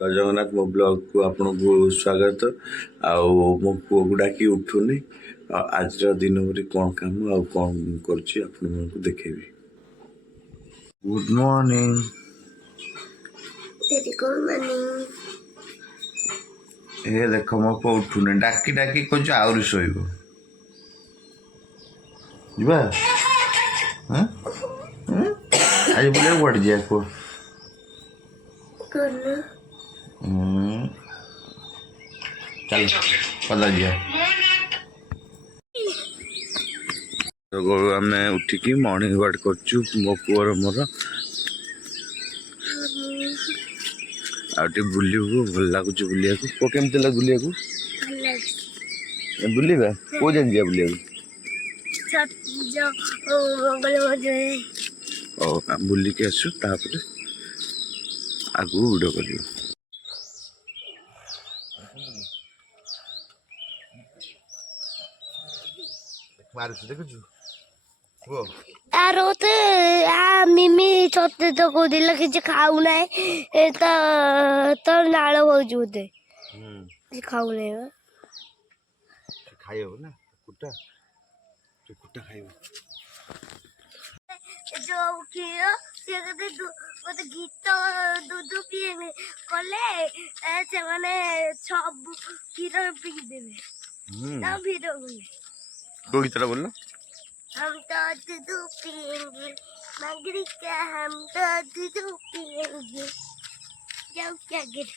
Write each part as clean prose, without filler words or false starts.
जय जगन्नाथ मो ब्लॉग को आपन को स्वागत। आउ मो पुओ को डाकी उठुनी आज दिन भर कौन काम आ कौन करछि आपन को देखेबी। Good morning. Very good morning. ए देख मो पुओ उठुनी डाकी डाकी कोछ आउरी सोइबो जिबा। हां आज बुले वड जिया को करना चल पदा जिया। तो आम उठिकी मर्णिंग वाक करछु मो पुअर मोर आटे बुलिबो भल लागुछ बुलिया को को केमते लाग बुलिया को बुलिबा को जन जिया बुलिया को सब जो मंगल मजे ओ बुली के आसु तापर आगु वीडियो करियो। मारछ देखछु वो आरोते आ मिमी छोटे तो को दिल कि खाऊ ना तो नाळ हो जुदे खाऊ नहीं खाइयो ना कुटा तो कुटा खाइयो जो कियो से कते मते गीत दूध पिए कले से माने सब खीर पी देबे ना वीडियो को गीतरा बोलना हम तो दूध पिएंगे मगरी का हम तो दूध पिएंगे जाओ क्या गिर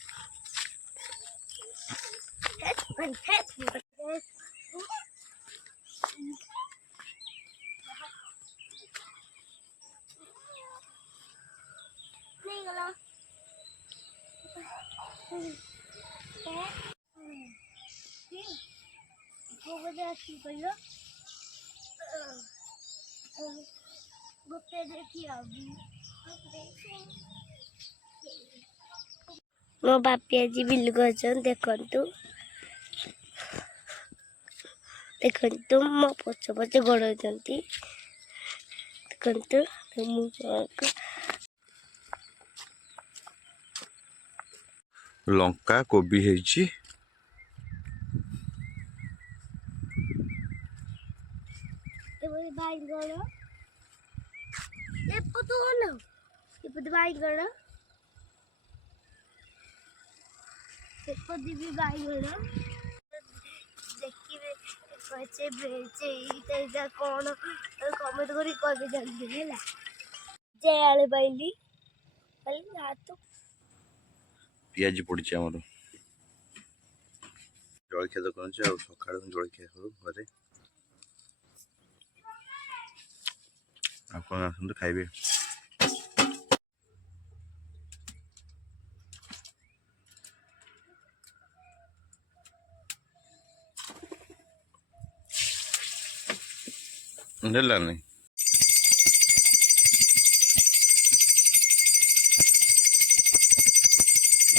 नहीं गला वो वजह से कहियो गुप्ते देखिए अभी मो बापी आज बिल गजन देखंतु देखंतु मो पछ पछ गड़ौचंती देखंतु मु लंका कोबी हेची एबे भाई गण एपतो न एपतो भाई गण एपदी भी भाई गण देखिबे कचे बेचे इता कोन कमेंट करी कहबे जल्दी हैला जे आले बाइली खाली हाथ पियाज पड़छ हमर जलखिया दुकान से सकाळ जलखिया हो घरे आपन आसंतु खाइबे। नेला नहीं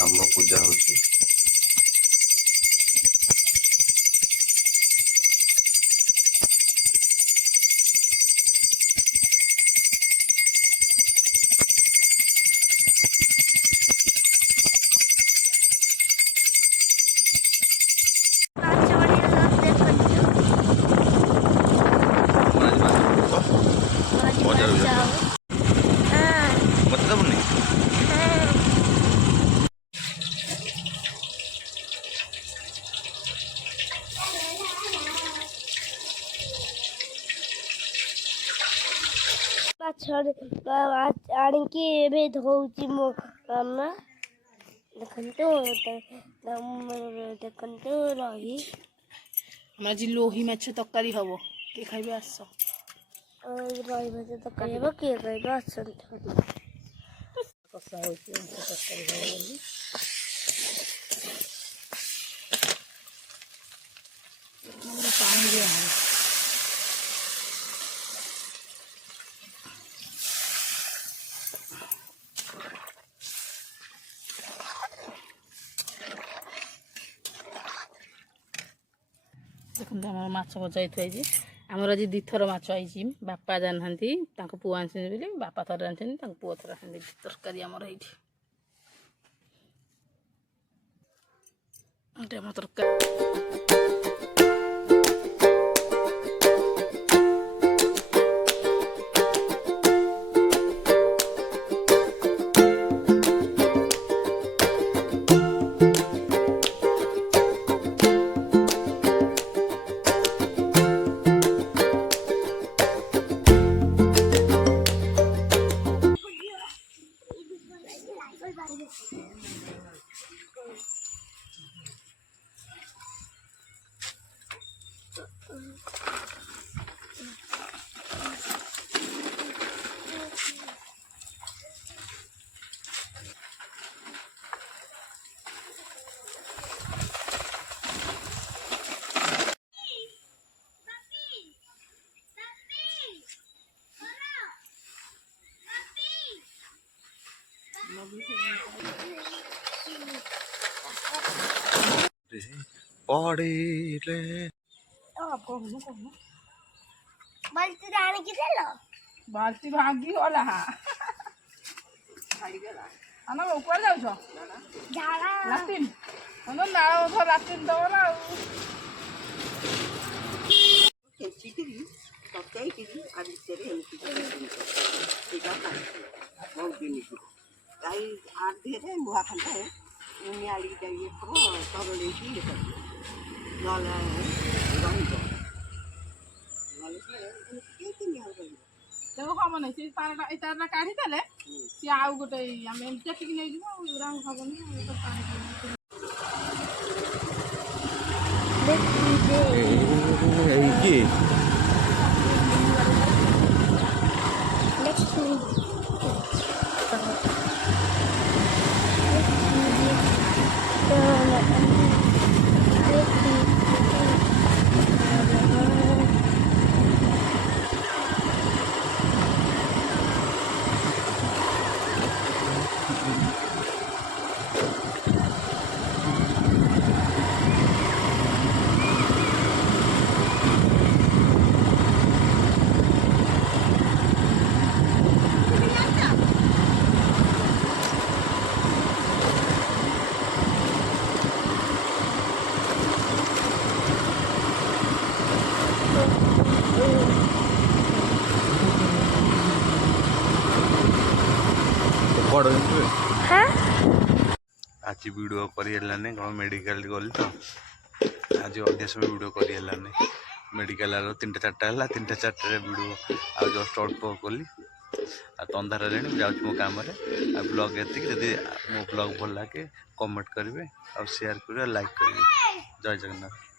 हम पूजा होची मतलब नहीं आणिकी एबे धोउची मो मामा देखंतु देखंतु रही हमरा जी लोही माछ तरकारी हबो के खाइबे आस रही माछ तरकारी हबो के खाइबे आसन कसा होची तरकारी हबो बोली हमरा पानी दिया है देखो हम माछ भजा थी आमर आज दिथर माछ आई बापा जाना पुआ आनी बापा थर आनी पुआ थर आनी तरकारी आमर ये ଗୋଟେ ଆମ ତରକାରୀ ପଡ଼ିଲେ ବାଲ୍ଟିରେ ଆଣିକି ଦେଲ ବାଲ୍ଟି ଭାଙ୍ଗିଗଲା ଆମେ କୁଆଡ଼େ ଯାଉଛ ଝାଡ଼ା ଲାଟ୍ରିନ୍ ନାଳ ଲାଟ୍ରିନ୍ ଦେବ ନା ଆଉ ଖେଚିକିରି ତତେଇକିରି ଆ ଭିତରେ ଏମିତି ସେଇଟା ବହୁତ ଦିନକୁ ତାଇ ଆ ଦେହରେ ଲୁହା ଖଣ୍ଡେ ନିଆଳିକି ଯାଇକି ତରଳେଇକି ଇଏ କରିବ ନହେଲେ ରହିବ ନହେଲେ କେମିତି ନିଆଳ ରହିବ ତେଣୁ ହବ ନାହିଁ ସେ ତାରଟା ଏଇ ତାରଟା କାଢ଼ିଦେଲେ ସିଏ ଆଉ ଗୋଟେ ଆମେ ଏମିତି ଟେକିକି ନେଇଯିବୁ ଆଉ ଏଗୁଡ଼ା ହବନି ହେଇକି ବଡ଼ ଆଜି ଭିଡ଼ିଓ କରିହେଲାନି କ'ଣ ମେଡ଼ିକାଲ ଗଲି ତ ଆଜି ଅଧିକ ସମୟ ଭିଡ଼ିଓ କରିହେଲାନି ମେଡ଼ିକାଲ ଆଗ 3ଟା 4ଟା ହେଲା 3ଟା 4ଟାରେ ଭିଡ଼ିଓ ଆଉ ଜଷ୍ଟ ଅଳ୍ପ କଲି ଆଉ ତ ଅନ୍ଧାର ହେଲାଣି ମୁଁ ଯାଉଛି ମୋ କାମରେ ଆଉ ବ୍ଲଗ୍ ଏତିକି ଯଦି ମୋ ବ୍ଲଗ୍ ଭଲ ଲାଗେ କମେଣ୍ଟ କରିବେ ଆଉ ସେୟାର କରିବେ ଲାଇକ୍ କରିବେ ଜୟ ଜଗନ୍ନାଥ।